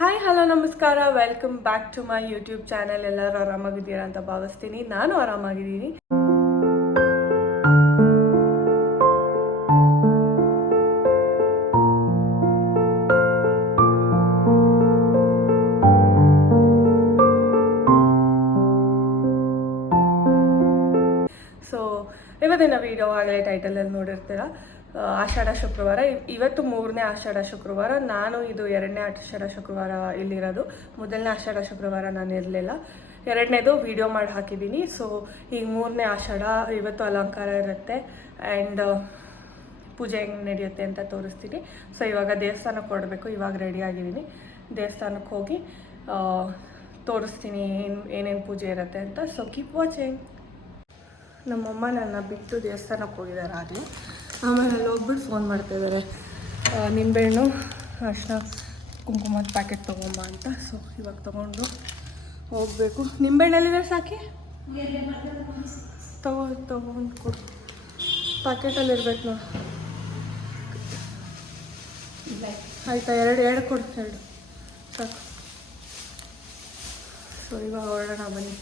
Hi hello ನಮಸ್ಕಾರ. Welcome back to my YouTube channel ಎಲ್ಲರೂ ಆರಾಮಾಗಿದ್ದೀರಾ ಅಂತ ಭಾವಿಸ್ತೀನಿ. ನಾನು ಆರಾಮಾಗಿದ್ದೀನಿ. ಸೊ ಇವತ್ತಿನ ವಿಡಿಯೋ ಆಗಲೇ ಟೈಟಲಲ್ಲಿ ನೋಡಿರ್ತೀರ? ಆಷಾಢ ಶುಕ್ರವಾರ. ಇವ್- ಇವತ್ತು ಮೂರನೇ ಆಷಾಢ ಶುಕ್ರವಾರ. ನಾನು ಇದು ಎರಡನೇ ಆಷಾಢ ಶುಕ್ರವಾರ ಇಲ್ಲಿರೋದು. ಮೊದಲನೇ ಆಷಾಢ ಶುಕ್ರವಾರ ನಾನು ಇರಲಿಲ್ಲ. ಎರಡನೇದು ವಿಡಿಯೋ ಮಾಡಿ ಹಾಕಿದ್ದೀನಿ ಸೊ ಈಗ ಮೂರನೇ ಆಷಾಢ ಇವತ್ತು ಅಲಂಕಾರ ಇರುತ್ತೆ. ಆ್ಯಂಡ್ ಪೂಜೆ ಹೆಂಗೆ ನಡೆಯುತ್ತೆ ಅಂತ ತೋರಿಸ್ತೀನಿ. ಸೊ ಇವಾಗ ದೇವಸ್ಥಾನಕ್ಕೆ ಕೊಡಬೇಕು ಇವಾಗ ರೆಡಿ ಆಗಿದ್ದೀನಿ ದೇವಸ್ಥಾನಕ್ಕೆ ಹೋಗಿ ತೋರಿಸ್ತೀನಿ ಏನು, ಏನೇನು ಪೂಜೆ ಇರುತ್ತೆ ಅಂತ. ಸೊ ಕೀಪ್ ವಾಚಿಂಗ್ ನಮ್ಮಮ್ಮ ನನ್ನ ಬಿಟ್ಟು ದೇವಸ್ಥಾನಕ್ಕೆ ಹೋಗಿದ್ದಾರೆ ಆಗಲಿ. ಆಮೇಲೆ ಅಲ್ಲಿ ಹೋಗ್ಬಿಟ್ಟು ಫೋನ್ ಮಾಡ್ತಾಯಿದ್ದಾರೆ ನಿಂಬೆಹಣ್ಣು ಅರ್ಶಿನ ಕುಂಕುಮದ ಪ್ಯಾಕೆಟ್ ತೊಗೊಂಬ ಅಂತ. ಸೊ ಇವಾಗ ತೊಗೊಂಡು ಹೋಗಬೇಕು. ನಿಂಬೆಹಣ್ಣಲ್ಲಿದೆ ಸಾಕಿ? ತಗೋ ತೊಗೊಂಡು ಕೊಡು. ಪ್ಯಾಕೆಟಲ್ಲಿ ಇರ್ಬೇಕು ನೋಡಿ. ಆಯ್ತಾ, ಎರಡು ಎರಡು ಕೊಡು, ಎರಡು. ಸಾಕು. ಸೊ ಇವಾಗ ಹೊರಡೋಣ, ಬನ್ನಿ.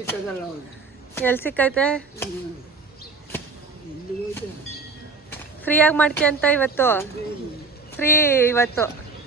ಸಿಕ್ಕದಲ್ಲ ಎಲ್ಲಿ ಸಿಕ್ಕೈತೆ? ಫ್ರೀಯಾಗಿ ಮಾಡ್ಕೆ ಅಂತ ಇವತ್ತು? ಫ್ರೀ ಇವತ್ತು.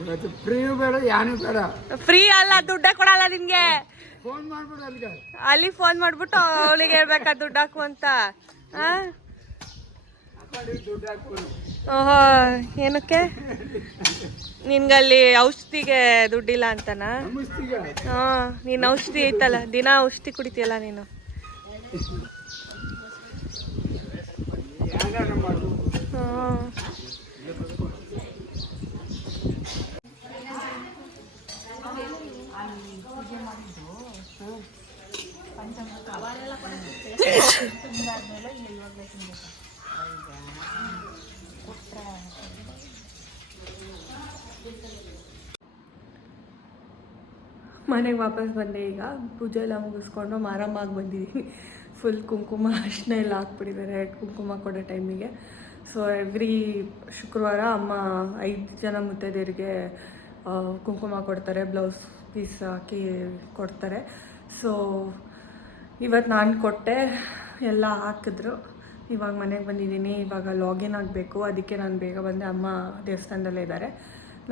ಇವತ್ತು ಫ್ರೀನೂ ಬೇಡ ಯಾನೂ ಬೇಡ. ಫ್ರೀ ಅಲ್ಲ ದುಡ್ಡೇ ಕೊಡಲ್ಲ ನಿನ್ಗೆ. ಫೋನ್ ಮಾಡ್ಬಿಡು ಅಲ್ಲಿಗೆ ಅಲ್ಲಿ ಫೋನ್ ಮಾಡ್ಬಿಟ್ಟು ಅವಳಿಗೆ ಹೇಳ್ಬೇಕಾ ದುಡ್ಡು ಹಾಕು ಅಂತ. ಆ? ಓಹೋ ಏನಕ್ಕೆ? ನಿನ್ಗಲ್ಲಿ ಔಷಧಿಗೆ ದುಡ್ಡಿಲ್ಲ ಅಂತನಾ? ಹಾಂ ನೀನು ಔಷಧಿ ಐತಲ್ಲ ದಿನ ಔಷಧಿ ಕುಡಿತೀಯಲ್ಲ ನೀನು? ಮನೆಗೆ ವಾಪಸ್ ಬಂದೆ. ಈಗ ಪೂಜೆ ಎಲ್ಲ ಮುಗಿಸ್ಕೊಂಡು ಆರಾಮಾಗಿ ಬಂದಿದ್ದೀನಿ. ಫುಲ್ ಕುಂಕುಮ ಅರ್ಶಿನ ಎಲ್ಲ ಹಾಕ್ಬಿಟ್ಟಿದ್ದಾರೆ. ಕುಂಕುಮ ಕೊಡೋ ಟೈಮಿಗೆ ಸೊ ಎವ್ರಿ ಶುಕ್ರವಾರ ಅಮ್ಮ ಐದು ಜನ ಮುತ್ತೈದೆಯರಿಗೆ ಕುಂಕುಮ ಕೊಡ್ತಾರೆ. ಬ್ಲೌಸ್ ಪೀಸ್ ಹಾಕಿ ಕೊಡ್ತಾರೆ. ಸೊ ಇವತ್ತು ನಾನು ಕೊಟ್ಟೆ. ಎಲ್ಲ ಹಾಕಿದ್ರು. ಇವಾಗ ಮನೆಗೆ ಬಂದಿದ್ದೀನಿ. ಇವಾಗ ಲಾಗಿನ್ ಆಗಬೇಕು. ಅದಕ್ಕೆ ನಾನು ಬೇಗ ಬಂದೆ. ಅಮ್ಮ ದೇವಸ್ಥಾನದಲ್ಲೇ ಇದ್ದಾರೆ.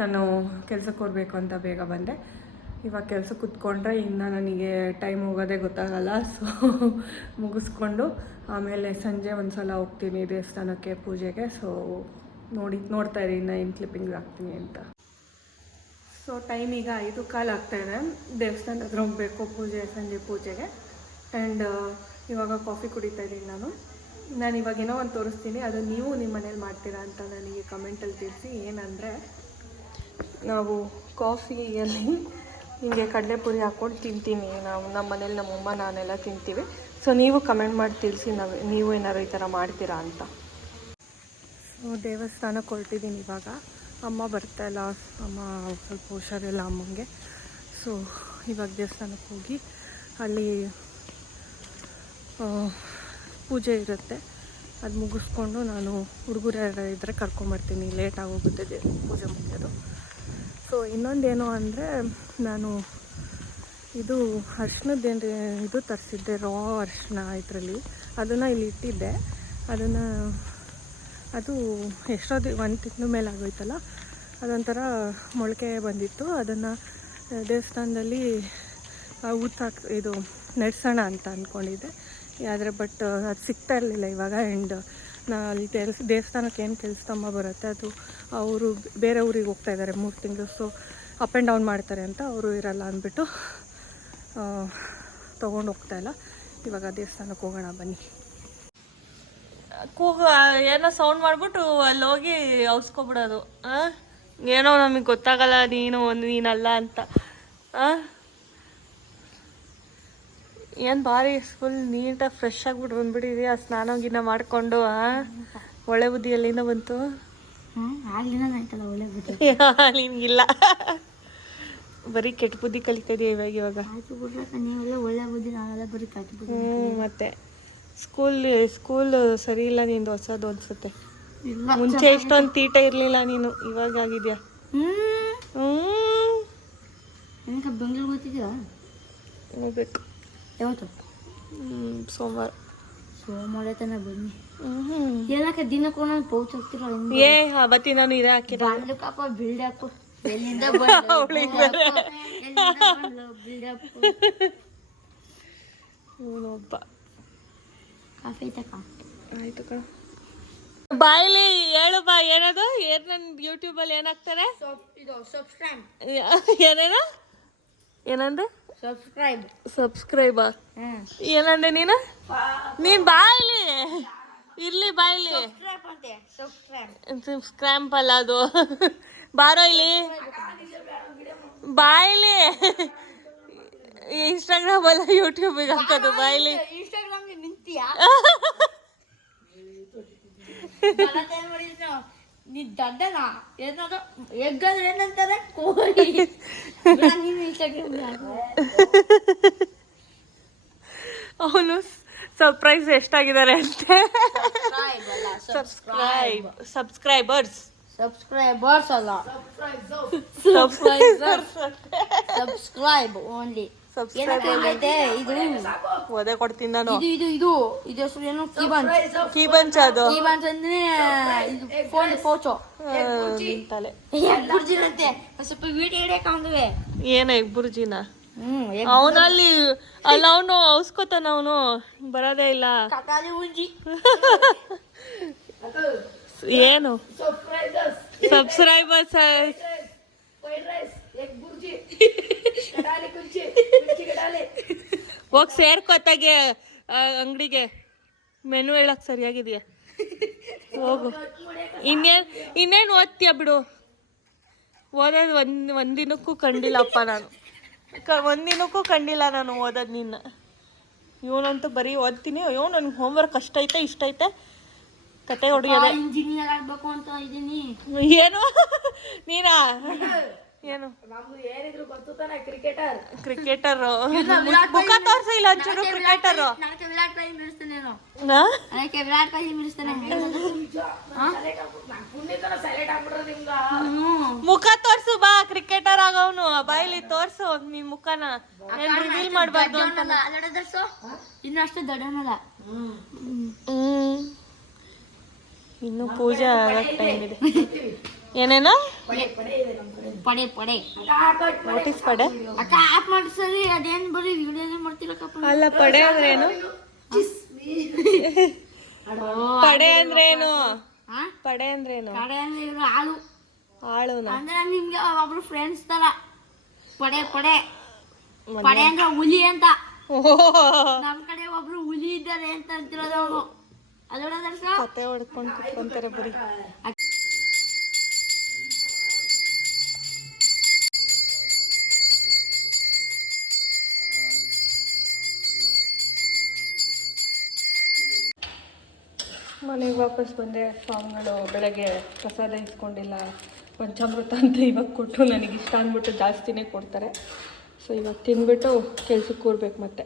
ನಾನು ಕೆಲಸಕ್ಕೆ ಹೋಗಬೇಕು ಅಂತ ಬೇಗ ಬಂದೆ. ಇವಾಗ ಕೆಲಸ ಕೂತ್ಕೊಂಡ್ರೆ ಇನ್ನು ನನಗೆ ಟೈಮ್ ಹೋಗೋದೇ ಗೊತ್ತಾಗಲ್ಲ ಸೊ ಮುಗಿಸ್ಕೊಂಡು ಆಮೇಲೆ ಸಂಜೆ ಒಂದು ಸಲ ಹೋಗ್ತೀನಿ ದೇವಸ್ಥಾನಕ್ಕೆ ಪೂಜೆಗೆ. ಸೊ ನೋಡಿ, ನೋಡ್ತಾ ಇರಿ, ಇನ್ನು ಏನು ಕ್ಲಿಪ್ಪಿಂಗ್ ಹಾಕ್ತೀನಿ ಅಂತ. ಸೊ ಟೈಮ್ ಈಗ ಐದು ಕಾಲು ಆಗ್ತಾಯಿದೆ ದೇವಸ್ಥಾನ ಹತ್ರ ಹೋಗಬೇಕು, ಪೂಜೆ, ಸಂಜೆ ಪೂಜೆಗೆ. ಆ್ಯಂಡ್ ಇವಾಗ ಕಾಫಿ ಕುಡಿತಾ ಇದ್ದೀನಿ ನಾನು. ನಾನು ಇವಾಗ ಏನೋ ಒಂದು ತೋರಿಸ್ತೀನಿ, ಅದು ನೀವು ನಿಮ್ಮ ಮನೇಲಿ ಮಾಡ್ತೀರಾ ಅಂತ ನನಗೆ ಕಮೆಂಟಲ್ಲಿ ತಿಳಿಸಿ. ಏನಂದರೆ, ನಾವು ಕಾಫಿಯಲ್ಲಿ ಹಿಂಗೆ ಕಡಲೆಪುರಿ ಹಾಕ್ಕೊಂಡು ತಿಂತೀನಿ. ನಾವು ನಮ್ಮ ಮನೇಲಿ ನಮ್ಮಮ್ಮ ನಾನೆಲ್ಲ ತಿಂತೀವಿ. ಸೊ ನೀವು ಕಮೆಂಟ್ ಮಾಡಿ ತಿಳಿಸಿ ನಾವು, ನೀವು ಏನಾರು ಈ ಥರ ಮಾಡ್ತೀರಾ ಅಂತ. ಸೊ ದೇವಸ್ಥಾನಕ್ಕೆ ಹೊರಟಿದ್ದೀನಿ ಇವಾಗ. ಅಮ್ಮ ಬರ್ತಾ ಇಲ್ಲ. ಅಮ್ಮ ಸ್ವಲ್ಪ ಹುಷಾರಿಲ್ಲ ಅಮ್ಮಂಗೆ. ಸೊ ಇವಾಗ ದೇವಸ್ಥಾನಕ್ಕೆ ಹೋಗಿ ಅಲ್ಲಿ ಪೂಜೆ ಇರುತ್ತೆ. ಅದು ಮುಗಿಸ್ಕೊಂಡು ನಾನು ಹುಡುಗರು ಇದ್ದರೆ ಕರ್ಕೊಂಬರ್ತೀನಿ. ಲೇಟ್ ಆಗೋಗುತ್ತೆ ಪೂಜೆ ಮುಗಿಯೋದು. ಸೊ ಇನ್ನೊಂದೇನು ಅಂದರೆ ನಾನು ಇದು ಅರ್ಶಿನದ್ದೇನು ಇದು ತರಿಸಿದ್ದೆ ರಾ ಅರ್ಶಿನ ಇದರಲ್ಲಿ. ಅದನ್ನು ಇಲ್ಲಿ ಇಟ್ಟಿದ್ದೆ. ಅದನ್ನು ಅದು ಎಷ್ಟೋ ದಿ ಒಂದು ತಿಂಗಳ ಮೇಲೆ ಆಗೋಯ್ತಲ್ಲ, ಅದೊಂಥರ ಮೊಳಕೆ ಬಂದಿತ್ತು. ಅದನ್ನು ದೇವಸ್ಥಾನದಲ್ಲಿ ಊತಾಕ್ ಇದು ನಡೆಸೋಣ ಅಂತ ಅಂದ್ಕೊಂಡಿದ್ದೆ ಆದರೆ ಬಟ್ ಅದು ಸಿಗ್ತಾ ಇರಲಿಲ್ಲ ಇವಾಗ. ಆ್ಯಂಡ್ ನಾ ಅಲ್ಲಿ ದೇವಸ್ ದೇವಸ್ಥಾನಕ್ಕೆ ಏನು ಕೆಲಸ ಬರುತ್ತೆ, ಅದು ಅವರು ಬೇರೆ ಊರಿಗೆ ಹೋಗ್ತಾ ಇದ್ದಾರೆ ಮೂರು ತಿಂಗಳು ಸೊ ಅಪ್ ಆ್ಯಂಡ್ ಡೌನ್ ಮಾಡ್ತಾರೆ ಅಂತ ಅವರು ಇರಲ್ಲ ಅಂದ್ಬಿಟ್ಟು ತೊಗೊಂಡು ಹೋಗ್ತಾ ಇಲ್ಲ. ಇವಾಗ ದೇವಸ್ಥಾನಕ್ಕೆ ಹೋಗೋಣ ಬನ್ನಿ. ಕೂಗು ಏನೋ ಸೌಂಡ್ ಮಾಡಿಬಿಟ್ಟು ಅಲ್ಲಿ ಹೋಗಿ ಔಸ್ಕೊಬಿಡೋದು ಏನೋ ನಮಗೆ ಗೊತ್ತಾಗಲ್ಲ, ನೀನು ಒಂದು, ನೀನಲ್ಲ ಅಂತ. ಏನು ಭಾರಿ ಫುಲ್ ನೀಟಾಗಿ ಫ್ರೆಶ್ ಆಗಿಬಿಟ್ಟು ಬಂದ್ಬಿಟ್ಟಿದೆಯಾ, ಸ್ನಾನ ಗಿನ್ನ ಮಾಡಿಕೊಂಡು ಒಳ್ಳೆ ಬುದ್ಧಿ ಎಲ್ಲಿಂದ ಬಂತು. ನಿನ್ಗಿಲ್ಲ ಬರೀ ಕೆಟ್ಟ ಬುದ್ಧಿ ಕಲಿತಾ ಇದೆಯಾ ಇವಾಗ? ಇವಾಗ ಒಳ್ಳೆ ಬುದ್ಧಿ ನಾವೆಲ್ಲ ಬರೀ ಕೆಟ್ಟ ಬುದ್ಧಿ ಹ್ಞೂ ಮತ್ತೆ ಸ್ಕೂಲ್ ಸ್ಕೂಲ್ ಸರಿ ಇಲ್ಲ ನಿಂದು ಹೊಸದು ಅನ್ಸುತ್ತೆ. ಮುಂಚೆ ಇಷ್ಟೊಂದು ತೀಟ ಇರಲಿಲ್ಲ ನೀನು ಇವಾಗ ಆಗಿದ್ಯಾ? ಹ್ಮ್. ಹ್ಞೂ ಗೊತ್ತಿದ್ಯಾ ಹೋಗ್ಬೇಕು. ಯಾವತ್ತು? ಸೋಮವಾರ. ಸೋಮವಾರ ತನ ಬನ್ನಿ ಏನಕ್ಕ ದಿನಕ್ಕೆ ಒಂದೊಂದು ಪೌಚ್ ಹೋಗ್ತಿರೋ ಏ ಅವತ್ತಿ ನಾನು ಇದೇ ಹಾಕಿರ ಬಾಂಡ್ಲು ಕಾಪ ಬಿಲ್ಡಪ್ ಎಲ್ಲಿಂದ ಬಿಲ್ಡ್ ಬಿಲ್ಡಪ್ ಇವನೊಬ್ಬ ಕಾಫಿ ಐತಕ್ಕ ಆಯ್ತು ಕಣ. ಬಾಯ್ಲಿ ಹೇಳು ಬಾ ಏನದು? ಏನ್ ನನ್ನ ಯೂಟ್ಯೂಬಲ್ಲಿ ಏನಾಗ್ತಾರೆ ಇದು ಸಬ್ಸ್ಕ್ರೈಬ್. ಏನೇನ? ಏನಂದೆ? Subscribe subscriber hmm. ಏನಂದೆ ನೀನು? ನೀನ್ ಬಾಯ್ಲಿ ಇರ್ಲಿ ಬಾಯ್ಲಿ ಸಬ್ಸ್ಕ್ರೈಬ್ ಅಂತೆ ಸಬ್ಸ್ಕ್ರೈಬ್ ಅಲ್ಲ ಅದು. ಬಾರೋ ಇಲ್ಲಿ. ಬಾಯ್ಲಿ ಇನ್ಸ್ಟಾಗ್ರಾಮ್ ಅಲ್ಲ ಯೂಟ್ಯೂಬಿಗೆ ಹಾಕೋದು. ಬಾಯ್ಲಿ ಇನ್ಸ್ಟಾಗ್ರಾಮ್ಗೆ ನಿಂತೀಯಾ? ನೀ ದಡ್ಡನ? ಏನಾದ್ರು ಎಗ್ಗಂದ್ರೆ ಏನಂತಾರೆ? ಕೋಳಿ. ನೀನು ಇನ್ಸ್ಟಾಗ್ರಾಮ್ ಅವನು ಸರ್ಪ್ರೈಸ್ ಎಷ್ಟಾಗಿದ್ದಾರೆ ಅಂತೆ? ಸಬ್ಸ್ಕ್ರೈಬ್ ಸಬ್ಸ್ಕ್ರೈಬರ್ಸ್ ಸಬ್ಸ್ಕ್ರೈಬರ್ಸ್ ಅಲ್ಲ. ಸಬ್ಸ್ಕ್ರೈಬರ್ಸ್ ಸಬ್ಸ್ಕ್ರೈಬ್ ಓನ್ಲಿ ಓದೇ ಕೊಡ್ತೀನಿ ನಾನು. ಇದು ಇದು ಇದು. ಇದು ಹೆಸರು ಏನು? ಕೀಬನ್ ಕೀ ಬಂಚ್ ಅದು. ಕೀಬನ್ ಅಂದ್ರೆ ಇದು ಫೋನ್ ಪೋಚೋ. ಆ, ನಿನ್ ತಲೆ. ಗುರ್ಜಿರಂತೆ ಒಂದ್ ಸ್ವಲ್ಪ ವಿಡಿಯೋ ಹಿಡಿಯಕ್ಕೆ ಅವನಿಗೆ. ಏನ ಬುರ್ಜಿನ ಹ್ಮ್ ಅವನಲ್ಲಿ ಅಲ್ಲ ಅವನು ಔಸ್ಕೋತಾನ ಅವನು. ಬರೋದೇ ಇಲ್ಲ. ಕಟಾಲಿ ಉಂಜಿ. ಏನು? ಸಬ್ಸ್ಕ್ರೈಬರ್ಸ್ ಹೋಗಿ ಸೇರ್ಕೊತಾಗೆ ಅಂಗಡಿಗೆ. ಮೆನು ಹೇಳಕ್ ಸರಿಯಾಗಿದೆಯಾ? ಹೋಗು. ಇನ್ನೇನು ಇನ್ನೇನು ಓದ್ತೀಯ ಬಿಡು? ಓದೋದು ಒಂದ್ ಒಂದಿನಕ್ಕೂ ಕಂಡಿಲ್ಲಪ್ಪ ನಾನು. ಒಂದಿನಕ್ಕೂ ಕಂಡಿಲ್ಲ ನಾನು ಓದೋದು ನಿನ್ನ. ಇವನಂತೂ ಬರೀ ಓದ್ತೀನಿ. ಅಯ್ಯೋ ನನಗೆ ಹೋಮ್ವರ್ಕ್ ಅಷ್ಟ ಐತೆ ಇಷ್ಟ ಐತೆ. ಕತೆ ಹೊಡಿಯೋದೆ. ಇಂಜಿನಿಯರ್ ಆಗ್ಬೇಕು ಏನು? ಗೊತ್ತು ಏನು ಕ್ರಿಕೆಟರ್ ಮುಖ ತೋರ್ಸ ಇಲ್ಲ ಒಂಚೂರು ಕ್ರಿಕೆಟರ್ ನನಗೆ ವಿರಾಟ್ ಕೊಹ್ಲಿ ಮಿಡಿಸ್ತಾನೆ ನನಗೆ ವಿರಾಟ್ ಕೊಹ್ಲಿ ಮಿಡಿಸ್ತಾನೆ. ಮುಖ ತೋರ್ಸು ಬಾ ಕ್ರಿಕೆಟರ್ ಆಗವನು. ಬಾಯ್ಲಿ ತೋರ್ಸು ನಿನ್ ಮುಖನ. ರಿವೀಲ್ ಮಾಡ್ಬಾರ್ದು ಅಂತ ಇನ್ನು ಅಷ್ಟು ದೊಡ್ಡನಲ್ಲ ಹ್ಮ್. ಇನ್ನು ಪೂಜೆ ಟೈಮ್ ಇದೆ. ಏನೇನೋ? ಪಡೆ ಪಡೆ. ನೋಟಿಸ್ ಪಡೆ? ಅಕ್ಕ ಆಪ್ ಮಾಡಿಸರಿ ಅದೇನ್ ಬರೀ ವಿಡಿಯೋನೇ ಮಾಡ್ತಿರಕ್ಕ ಅಲ್ಲ ಪಡೆ ಅಂದ್ರೆ ಏನು? ಪಡೆ ಅಂದ್ರೆ ಏನು? ಪಡೆ ಅಂದ್ರೆ ಏನು? ಪಡೆ ಅಂದ್ರೆ ಇವ್ರು ಆಳು. ಆಳು ಅಂದ್ರೆ ನಿಮ್ಗೆ ಒಬ್ರು ಫ್ರೆಂಡ್ಸ್ ತರ. ಪಡೆ ಪಡೆ. ಪಡೆ ಅಂದ್ರೆ ಹುಲಿ ಅಂತ. ನಮ್ ಕಡೆ ಒಬ್ರು ಹುಲಿ ಇದ್ದಾರೆ ಅಂತ ಅಂತಿರೋದು ಅವರು. ಅದೋಡ ಕತೆ ಹೊಡ್ಕೊಂಡು ಕುತ್ಕೊಂತಾರೆ ಬರೀ. ಮನೆಗೆ ವಾಪಸ್ ಬಂದೆ. ಸ್ವಾಮಿಗಳು ಬೆಳಗ್ಗೆ ಪ್ರಸಾದ ಇಸ್ಕೊಂಡಿಲ್ಲ. ಪಂಚಾಮೃತ ಅಂತ ಇವಾಗ ಕೊಟ್ಟು ನನಗೆ ಇಷ್ಟ ಅಂದ್ಬಿಟ್ಟು ಜಾಸ್ತಿನೇ ಕೊಡ್ತಾರೆ. ಸೊ ಇವಾಗ ತಿಂದ್ಬಿಟ್ಟು ಕೆಲ್ಸಕ್ಕೆ ಕೂರ್ಬೇಕು ಮತ್ತೆ.